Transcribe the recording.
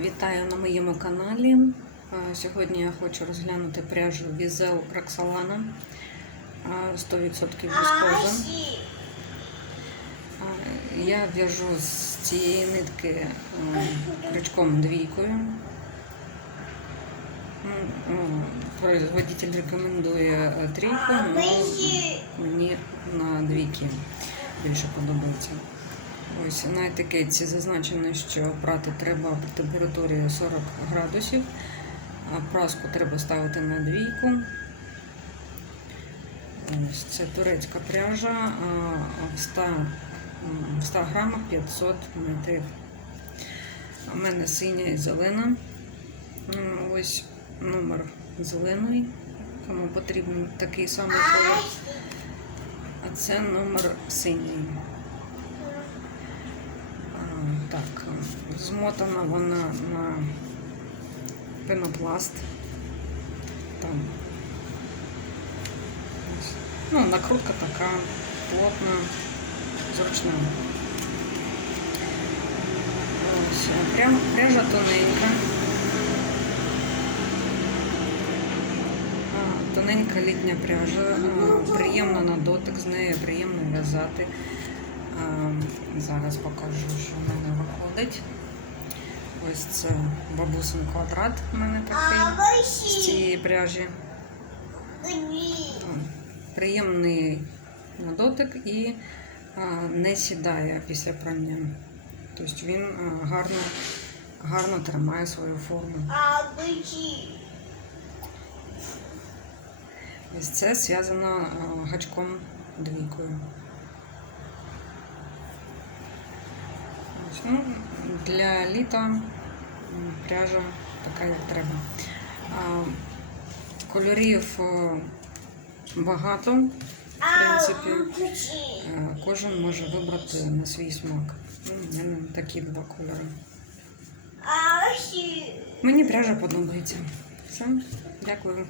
Вітаю на моєму каналі. Е, Сьогодні я хочу розглянути пряжу Візел Роксолана е, 100% віскоза. Е, Я в'яжу з цієї нитки е, крючком двійкою. М, ну, Производитель рекомендує е, трійку, але мені на двійки більше подобається. Ось на етикетці зазначено, що прати треба при температурі 40 градусів, а праску треба ставити на двійку. Ось це турецька пряжа, в 100, м, в 100 грамах 500 метрів. У мене синя і зелена. Ось номер зелений, кому потрібен такий самий колір. А це номер синій. А, Так, змотана вона на пенопласт. Там. Ну, накрутка така плотна, зручна. Ось, прям, пряжа тоненька. Тоненька літня пряжа, а, приємна на дотик, з нею приємно в'язати. Зараз покажу, що в мене виходить. Ось це бабусин квадрат у мене такий з цієї пряжі. Приємний на дотик і не сідає після прання. Тобто він гарно, гарно тримає свою форму. Ось це зв'язано гачком двійкою. Ось, ну, для літа пряжа така, як треба. Кольорів багато. В принципі, кожен може вибрати на свій смак. Ну, У мене такі два кольори. Мені пряжа подобається. Все, дякую.